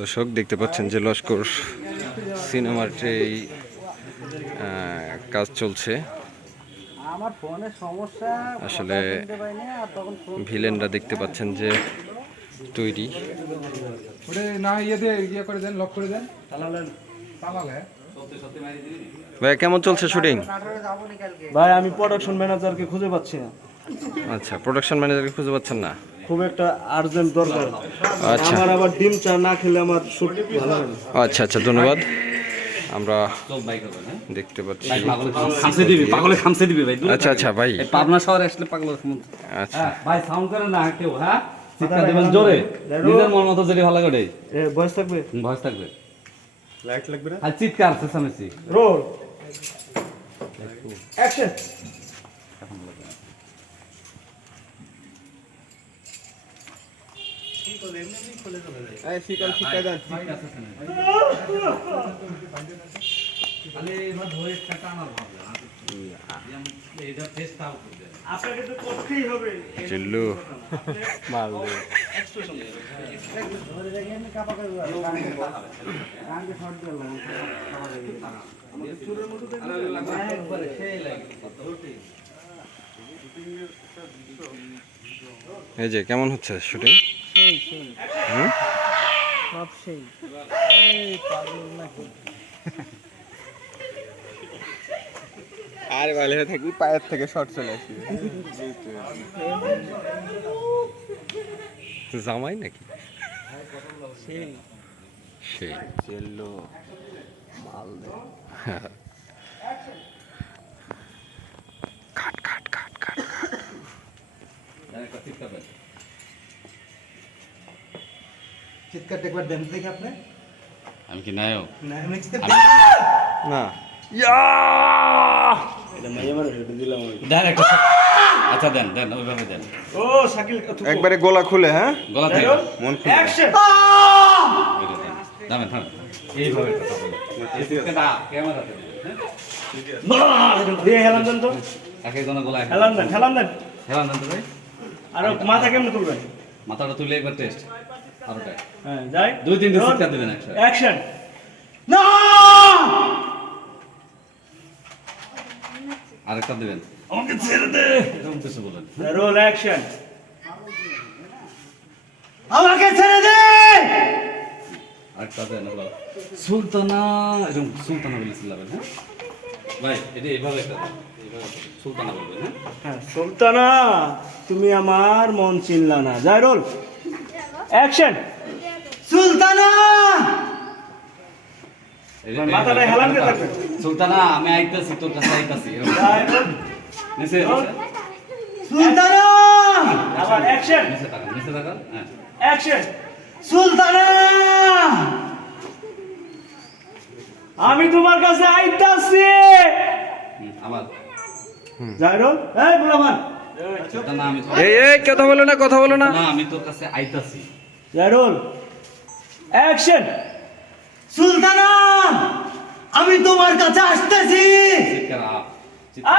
দর্শক দেখতে পাচ্ছেন যে লস্কর সিনেমার এই কাজ চলছে। আসলে ভিলেনরা দেখতে পাচ্ছেন যে তৈরি। ভাই কেমন চলছে শুটিং? ভাই আমি প্রোডাকশন ম্যানেজারকে খুঁজে পাচ্ছি না। আচ্ছা, প্রোডাকশন ম্যানেজারকে খুঁজে পাচ্ছেন না? খুব একটা আর্জেন্ট দরকার। আচ্ছা, আমার আবার ডিম চা না খেলে আমার শুট ভালো হবে না। আচ্ছা আচ্ছা, ধন্যবাদ। আমরা দেখতে পাচ্ছি আচ্ছা আচ্ছা ভাই, পাবনা শহরে আসলে পাগল। আচ্ছা ভাই সাউন্ড করে না কেউ, হ্যাঁ চিৎকার দিবেন জোরে, নিজের মন মতো যদি ভালো করে ভয়েস থাকবে, ভয়েস থাকবে, লাইট লাগবে না, আর চিৎকার চেঁচামেচি। Roll action. আপনাকে তো করতেই হবে। চিল্লু মাল এই যে কেমন হচ্ছে শুটিং? সব সেই আরে ভালো হয়ে থাকি, পায়ের থেকে শর্ট চলে আসি। জামাই নাকি? সেই সেই চেল্লো মাল কাট কাট কাট কাট। চিৎকারটা একবার দেন দেখি আপনি। আমি কি নায়ক? না আচ্ছা দেন দেন, ওইভাবে দেন। ও শাকিল একবারে গলা খুলে, হ্যাঁ গলা থেকে মন খুলে। অ্যাকশন। এইটা দেন, দামেন থাম, এইভাবে কথা বলেন। এই চিৎকারটা ক্যামেরাতে দিবেন, হ্যাঁ? দিয়ে হেলান দেন তো, এক একজনের গলায় হেলান দেন, হেলান দেন। হেলান দেন তো ভাই। আর মাথা কেমনে তুলবেন? মাথাটা তুলে একবার টেস্ট, আরোটা হ্যাঁ যাই, 2-3 চিৎকার দিবেন একসাথে। অ্যাকশন। না আরেকটা দিবেন, আমাকে ছেড়ে দে, এরকম কিছু বলেন। Roll action. আমাকে ছেড়ে দে। আরেকটা দেন, হলো সুলতানা, এরকম সুলতানা বলে চিল্লাবেন, হ্যাঁ ভাই? এটা এইভাবে একটা দেন, এইভাবে সুলতানা বলবেন, হ্যাঁ? হ্যাঁ, সুলতানা তুমি আমার মন চিনলা না। যাই রোল অ্যাকশন। সুলতানা মাথাটা হেলান দিয়ে থাকবে। সুলতানা আমি আইতাছি, তোর কাছে আইতাছি, এরকম। যাই রোল। নিচে সুলতানা আবার অ্যাকশন। নিচে তাকান, নিচে তাকান, হ্যাঁ। অ্যাকশন। সুলতানা আমি তোমার কাছে আইতাছি। আবার যাই রোল। এই বুলামান সুলতানা আমি এই কথা বলো না, কথা বলো না। না, আমি তোর কাছে আইতাছি। যাই রোল অ্যাকশন। সুলতানা আমি তোমার কাছে আসতেছি। চিৎকার আপ, চিৎকার।